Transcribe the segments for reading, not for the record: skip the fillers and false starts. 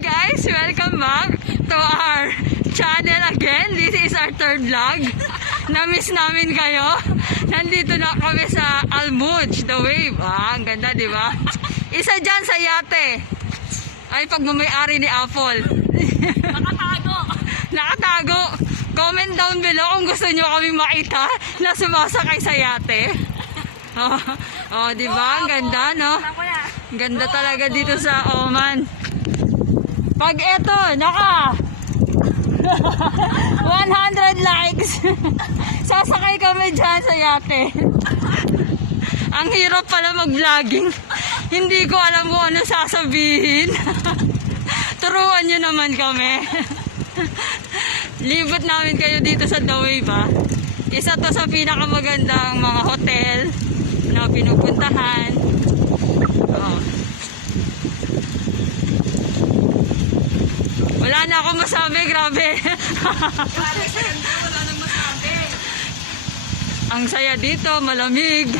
guys, welcome back to our channel again. This is our third vlog. Na-miss namin kayo. Nandito na kami sa Almuj, The Wave. Ang ganda, di ba? Isa dyan sa yate. Ay, pagmamayari ni Apple. Nakatago. Nakatago. Comment down below kung gusto nyo kaming makita na sumasakay sa yate. Di ba? Ang ganda, no? Ang ganda talaga dito sa Oman. Pag eto, 100 likes, sasakay kami dyan sa yate. Ang hirap pala mag-vlogging. Hindi ko alam kung ano sasabihin. Turuan nyo naman kami. Libot namin kayo dito sa The Wave, ha? Isa to sa pinakamagandang mga hotel na pinupuntahan. Wala na akong masabi, grabe. Wala nang masabi. Ang saya dito, malamig.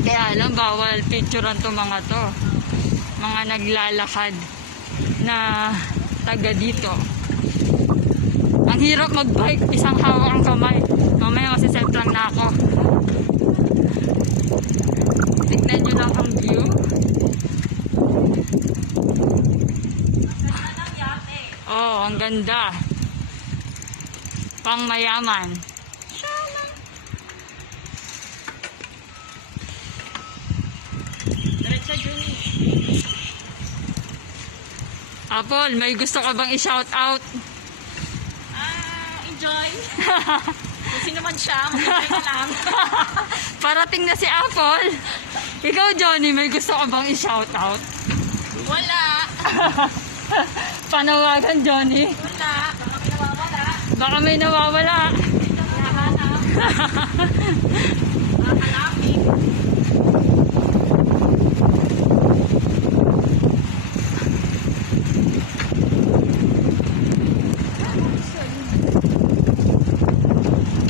Kaya alam, bawal picturean to mga to. Mga naglalakad na taga dito. Ang hirap mag-bike, isang hawak ang kamay. Mamaya masiself lang na ako. Tignan nyo lang ang view. Ang ganda. Pang mayaman. Diretsa, Juni. Apple, may gusto ka bang i-shout out? Enjoy. Kung sino man siya, mag-enjoy ka lang. Parating na si Apple. Ikaw, Johnny, may gusto ka bang i-shout out? Wala. Panawagan, Johnny. Wala. Baka may nawawala. Baka may nawawala. Nakahanap. Nakahanapin.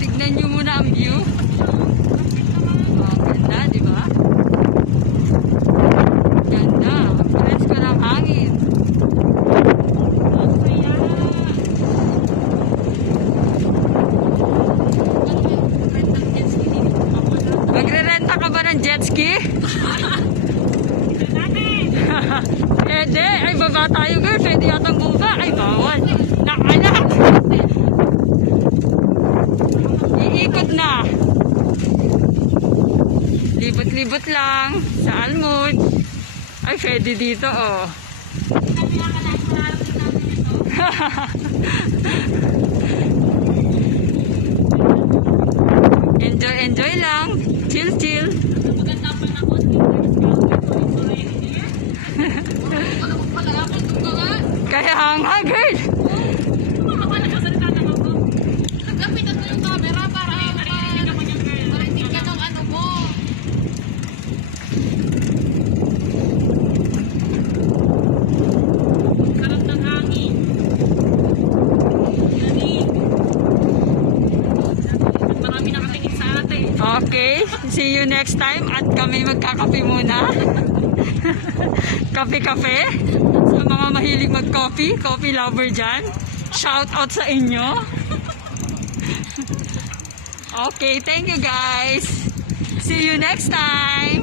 Tignan nyo muna ang view. Ang ganda, di ba? Ganda. Ang presko ng hangin. Ang saya. Magre-renta ka ba ng jet ski? Pwede. Ay, baba tayo, girl. Pwede yatang bumba. Ay, bawal. Nakanak. Iikot na. Libot-libot lang sa Almud. Ay, pwede dito, oh. Enjoy lang. Chill. Maganda pa na ko. Ano ko pala ako itong mga? Kaya nga, girl. Ano ka nakasalita na ako? Nagkapitan mo yung camera para marinig ka ng ano mo. Sarap ng hangin. Lamig. Marami nakatingin sa atin. Okay. See you next time. At kami magkakape muna. Kape-kape. Sa mga mahilig mag-coffee. Coffee lover dyan. Shout out sa inyo. Okay. Thank you, guys. See you next time.